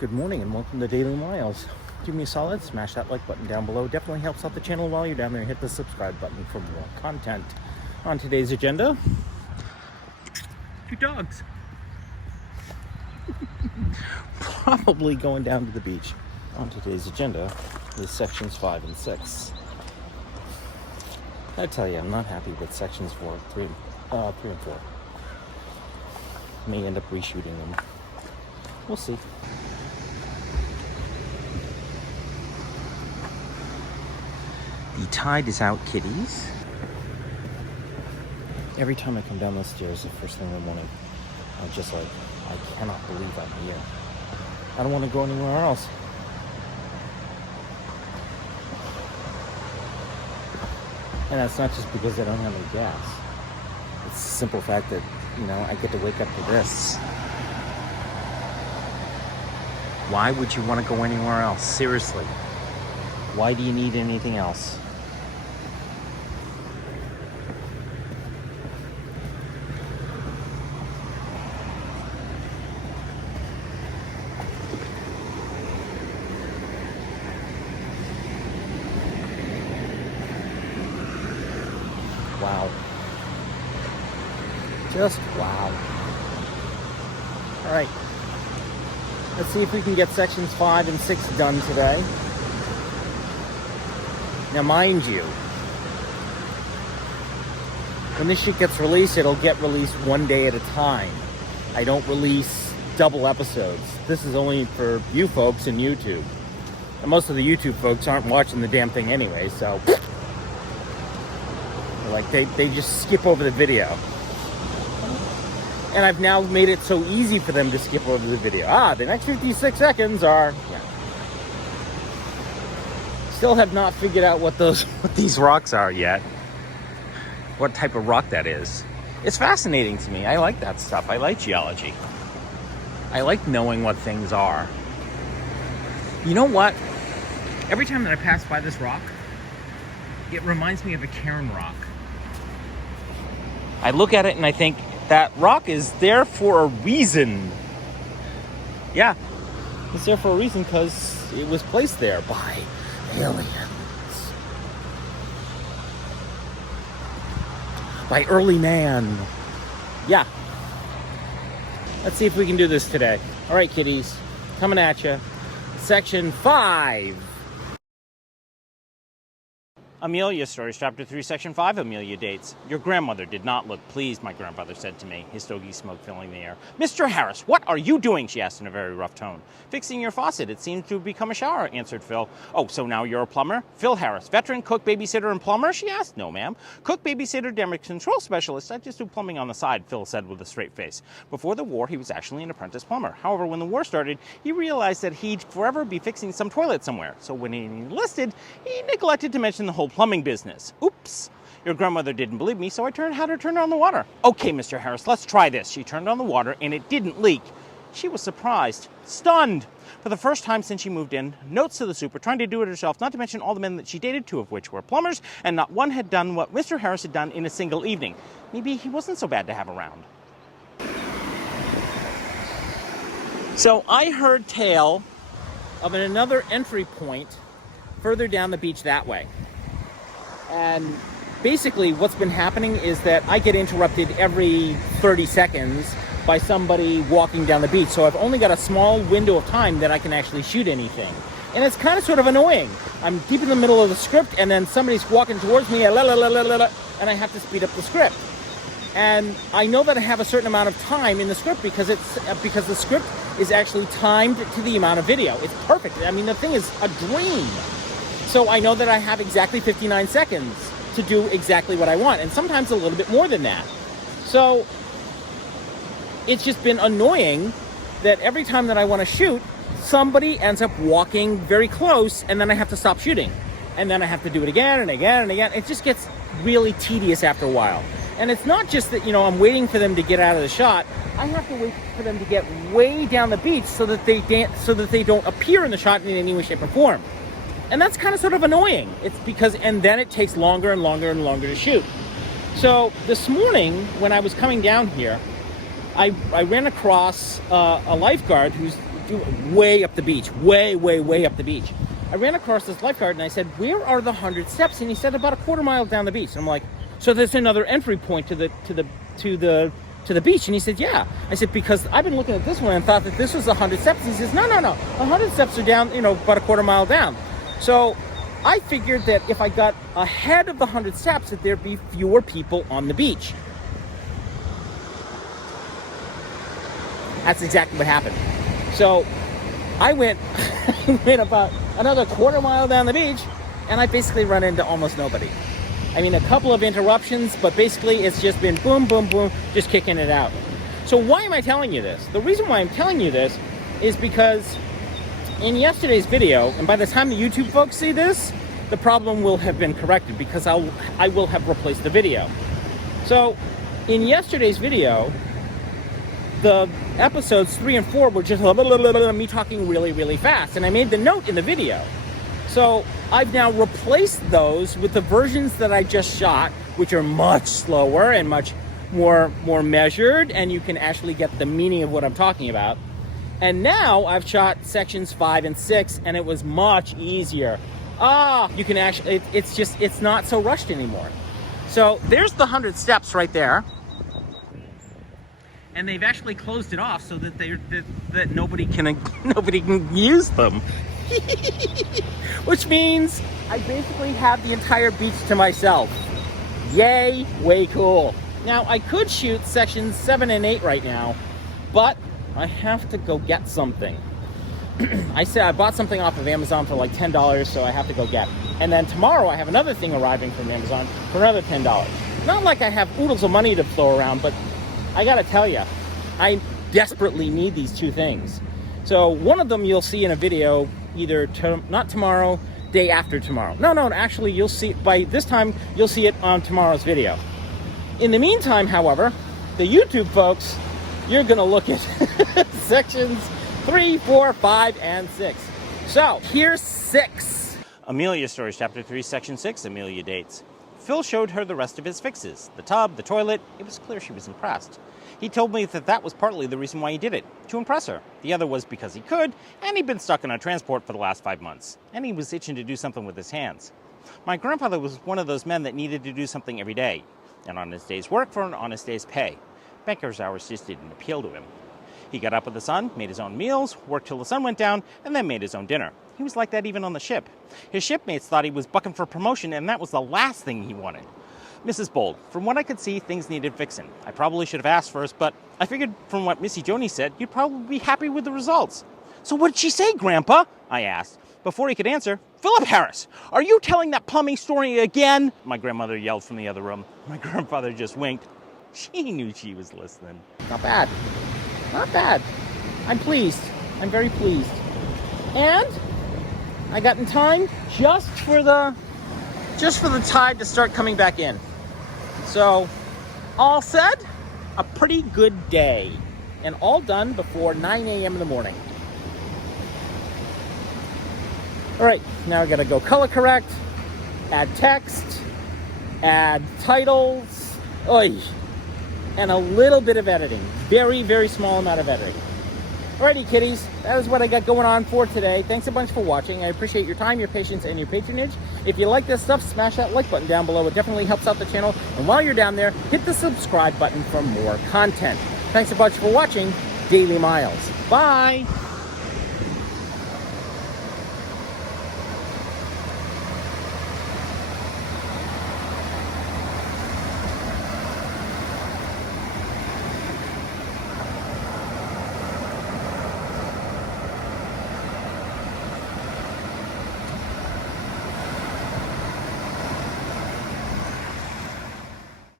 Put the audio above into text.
Good morning and welcome to Daily Miles. Do me a solid, smash that like button down below. Definitely helps out the channel while you're down there. Hit the subscribe button for more content. On today's agenda, 2 dogs. Probably going down to the beach. On today's agenda is sections 5 and 6. I tell you, I'm not happy with sections 3 and 4. May end up reshooting them. We'll see. The tide is out, kitties. Every time I come down the stairs, the first thing in the morning, I'm just like, I cannot believe I'm here. I don't want to go anywhere else. And that's not just because I don't have any gas. It's the simple fact that, I get to wake up to this. Why would you want to go anywhere else? Seriously. Why do you need anything else? Wow. Just wow. All right. Let's see if we can get sections 5 and 6 done today. Now, mind you, when this shit gets released, it'll get released one day at a time. I don't release double episodes. This is only for you folks in YouTube. And most of the YouTube folks aren't watching the damn thing anyway, so they just skip over the video. And I've now made it so easy for them to skip over the video. The next 56 seconds are... Yeah. Still have not figured out what these rocks are yet. What type of rock that is. It's fascinating to me. I like that stuff. I like geology. I like knowing what things are. You know what? Every time that I pass by this rock, it reminds me of a cairn rock. I look at it and I think, that rock is there for a reason. Yeah, it's there for a reason because it was placed there by aliens. By early man. Yeah. Let's see if we can do this today. All right, kitties. Coming at you. Section 5. Amelia Stories, Chapter 3, Section 5, Amelia dates. Your grandmother did not look pleased, my grandfather said to me, his stogie smoke filling the air. Mr. Harris, what are you doing? She asked in a very rough tone. Fixing your faucet. It seems to have become a shower, answered Phil. Oh, so now you're a plumber? Phil Harris, veteran cook, babysitter, and plumber? She asked. No, ma'am. Cook, babysitter, damage control specialist. I just do plumbing on the side, Phil said with a straight face. Before the war, he was actually an apprentice plumber. However, when the war started, he realized that he'd forever be fixing some toilet somewhere. So when he enlisted, he neglected to mention the whole plumbing business. Oops. Your grandmother didn't believe me, so I had her turn on the water. Okay, Mr. Harris, let's try this. She turned on the water, and it didn't leak. She was surprised, stunned. For the first time since she moved in, notes to the super, trying to do it herself, not to mention all the men that she dated, 2 of which were plumbers, and not one had done what Mr. Harris had done in a single evening. Maybe he wasn't so bad to have around. So I heard tale of another entry point further down the beach that way. And basically what's been happening is that I get interrupted every 30 seconds by somebody walking down the beach. So I've only got a small window of time that I can actually shoot anything. And it's kind of sort of annoying. I'm deep in the middle of the script and then somebody's walking towards me and I have to speed up the script. And I know that I have a certain amount of time in the script because the script is actually timed to the amount of video. It's perfect. I mean, the thing is a dream. So I know that I have exactly 59 seconds to do exactly what I want, and sometimes a little bit more than that. So it's just been annoying that every time that I want to shoot, somebody ends up walking very close, and then I have to stop shooting. And then I have to do it again and again and again. It just gets really tedious after a while. And it's not just that, I'm waiting for them to get out of the shot. I have to wait for them to get way down the beach so that they don't appear in the shot in any way, shape, or form. And that's kind of sort of annoying. And then it takes longer and longer and longer to shoot. So this morning, when I was coming down here, I ran across a lifeguard who's way up the beach, way up the beach. I ran across this lifeguard and I said, "Where are the 100 steps?" And he said, "About a quarter mile down the beach." And I'm like, "So there's another entry point to the beach?" And he said, "Yeah." I said, "Because I've been looking at this one and thought that this was 100 steps." And he says, No. 100 steps are down, about a quarter mile down. So I figured that if I got ahead of the 100 steps, that there'd be fewer people on the beach. That's exactly what happened. So I went about another quarter mile down the beach, and I basically run into almost nobody. I mean, a couple of interruptions, but basically it's just been boom, boom, boom, just kicking it out. So why am I telling you this? The reason why I'm telling you this is because in yesterday's video, and by the time the YouTube folks see this, the problem will have been corrected because I will have replaced the video. So in yesterday's video, the episodes 3 and 4 were just me talking really fast, and I made the note in the video. So I've now replaced those with the versions that I just shot, which are much slower and much more measured, and you can actually get the meaning of what I'm talking about. And now I've shot sections 5 and 6, and it was much easier. You can actually, it's not so rushed anymore. So there's the 100 steps right there. And they've actually closed it off so that that nobody can use them. Which means I basically have the entire beach to myself. Yay, way cool. Now I could shoot sections 7 and 8 right now, but I have to go get something. I bought something off of Amazon for like $10, so I have to go get it. And then tomorrow I have another thing arriving from Amazon for another $10. Not like I have oodles of money to throw around, but I gotta tell you, I desperately need these two things. So one of them you'll see in a video either not tomorrow, day after tomorrow. No, actually you'll see, by this time, you'll see it on tomorrow's video. In the meantime, however, the YouTube folks, you're gonna look at sections 3, 4, 5, and 6. So here's 6. Amelia Stories, Chapter 3, Section 6, Amelia dates. Phil showed her the rest of his fixes. The tub, the toilet. It was clear she was impressed. He told me that was partly the reason why he did it, to impress her. The other was because he could, and he'd been stuck in a transport for the last 5 months. And he was itching to do something with his hands. My grandfather was one of those men that needed to do something every day. An honest day's work for an honest day's pay. Banker's hours just didn't appeal to him. He got up with the sun, made his own meals, worked till the sun went down, and then made his own dinner. He was like that even on the ship. His shipmates thought he was bucking for promotion, and that was the last thing he wanted. Mrs. Bold, from what I could see, things needed fixing. I probably should have asked first, but I figured from what Missy Joni said, you'd probably be happy with the results. So what did she say, Grandpa? I asked. Before he could answer, Philip Harris, are you telling that plumbing story again? My grandmother yelled from the other room. My grandfather just winked. She knew she was listening. Not bad. Not bad. I'm pleased. I'm very pleased. And I got in time just for the tide to start coming back in. So, all said, a pretty good day. And all done before 9 a.m. in the morning. All right, now I gotta go color correct, add text, add titles, and a little bit of editing. Very, very small amount of editing. Alrighty, kiddies, that is what I got going on for today. Thanks a bunch for watching. I appreciate your time, your patience, and your patronage. If you like this stuff, smash that like button down below. It definitely helps out the channel. And while you're down there, hit the subscribe button for more content. Thanks a bunch for watching Daily Miles. Bye!